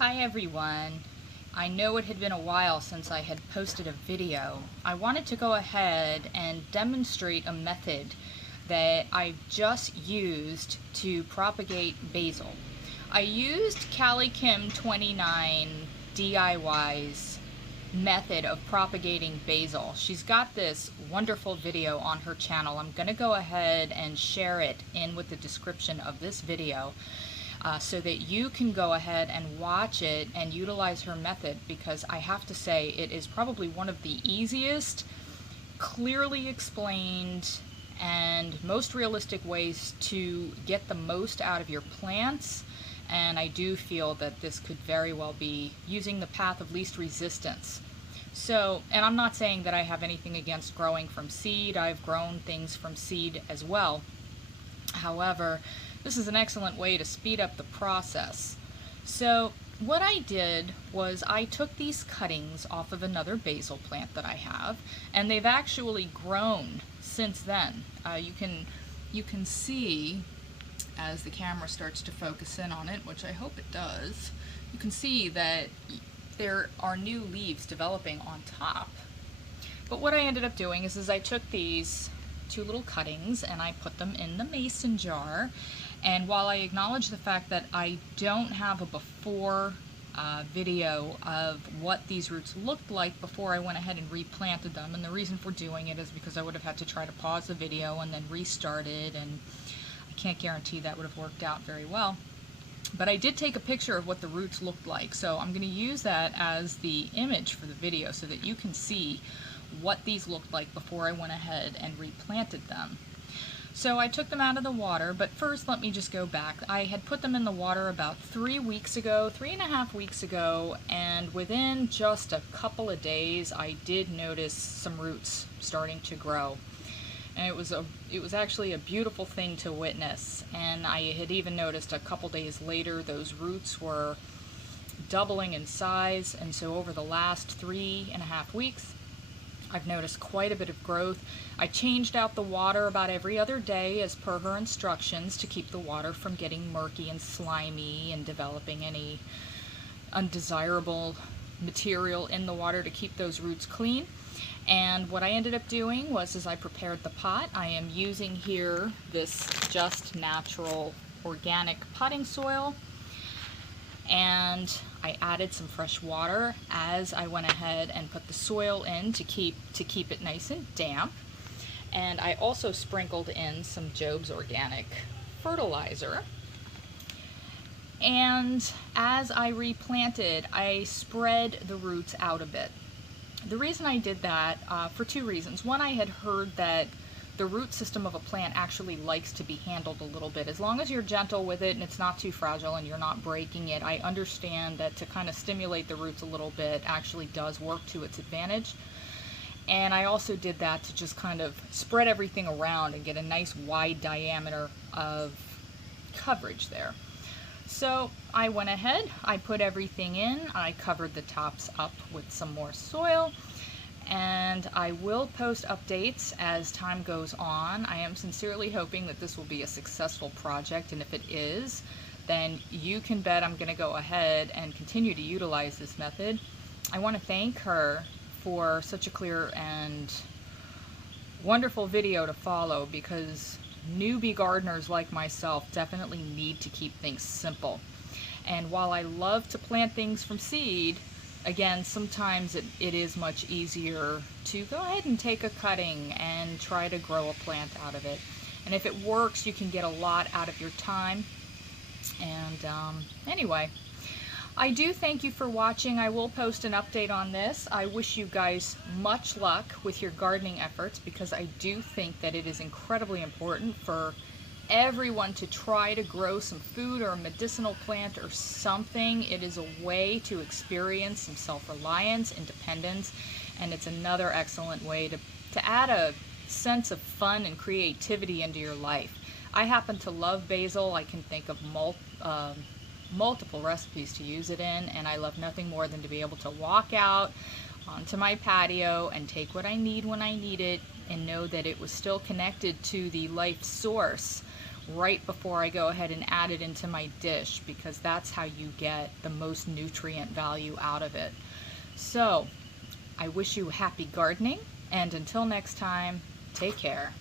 Hi everyone. I know it had been a while since I had posted a video. I wanted to go ahead and demonstrate a method that I just used to propagate basil. I used Callie Kim 29 DIY's method of propagating basil. She's got this wonderful video on her channel. I'm going to go ahead and share it in with the description of this video. So that you can go ahead and watch it and utilize her method, because I have to say it is probably one of the easiest, clearly explained, and most realistic ways to get the most out of your plants. And I do feel that this could very well be using the path of least resistance. So, and I'm not saying that I have anything against growing from seed. I've grown things from seed as well. However, this is an excellent way to speed up the process. So what I did was I took these cuttings off of another basil plant that I have, and they've actually grown since then. You can see, as the camera starts to focus in on it, which I hope it does, you can see that there are new leaves developing on top. But what I ended up doing is I took these two little cuttings and I put them in the mason jar. And while I acknowledge the fact that I don't have a before video of what these roots looked like before I went ahead and replanted them, and the reason for doing it is because I would have had to try to pause the video and then restart it, and I can't guarantee that would have worked out very well. But I did take a picture of what the roots looked like, so I'm going to use that as the image for the video so that you can see what these looked like before I went ahead and replanted them. So I took them out of the water, but first let me just go back. I had put them in the water about 3 weeks ago, 3.5 weeks ago, and within just a couple of days I did notice some roots starting to grow. And it was actually a beautiful thing to witness. And I had even noticed a couple days later those roots were doubling in size, and so over the last 3.5 weeks I've noticed quite a bit of growth. I changed out the water about every other day as per her instructions to keep the water from getting murky and slimy and developing any undesirable material in the water to keep those roots clean. And what I ended up doing was, as I prepared the pot, I am using here this Just Natural organic potting soil, and I added some fresh water as I went ahead and put the soil in to keep it nice and damp. And I also sprinkled in some Job's organic fertilizer. And as I replanted, I spread the roots out a bit. The reason I did that, for two reasons. One, I had heard that the root system of a plant actually likes to be handled a little bit. As long as you're gentle with it and it's not too fragile and you're not breaking it, I understand that to kind of stimulate the roots a little bit actually does work to its advantage. And I also did that to just kind of spread everything around and get a nice wide diameter of coverage there. So I went ahead, I put everything in, I covered the tops up with some more soil, and I will post updates as time goes on. I am sincerely hoping that this will be a successful project, and if it is, then you can bet I'm going to go ahead and continue to utilize this method. I want to thank her for such a clear and wonderful video to follow, because newbie gardeners like myself definitely need to keep things simple. And while I love to plant things from seed, again, sometimes it is much easier to go ahead and take a cutting and try to grow a plant out of it. And if it works, you can get a lot out of your time. And anyway, I do thank you for watching. I will post an update on this. I wish you guys much luck with your gardening efforts, because I do think that it is incredibly important for everyone to try to grow some food or a medicinal plant or something. It is a way to experience some self-reliance, independence, and it's another excellent way to add a sense of fun and creativity into your life. I happen to love basil. I can think of multiple recipes to use it in, and I love nothing more than to be able to walk out onto my patio and take what I need when I need it, and know that it was still connected to the life source right before I go ahead and add it into my dish, because that's how you get the most nutrient value out of it. So I wish you happy gardening, and until next time, take care.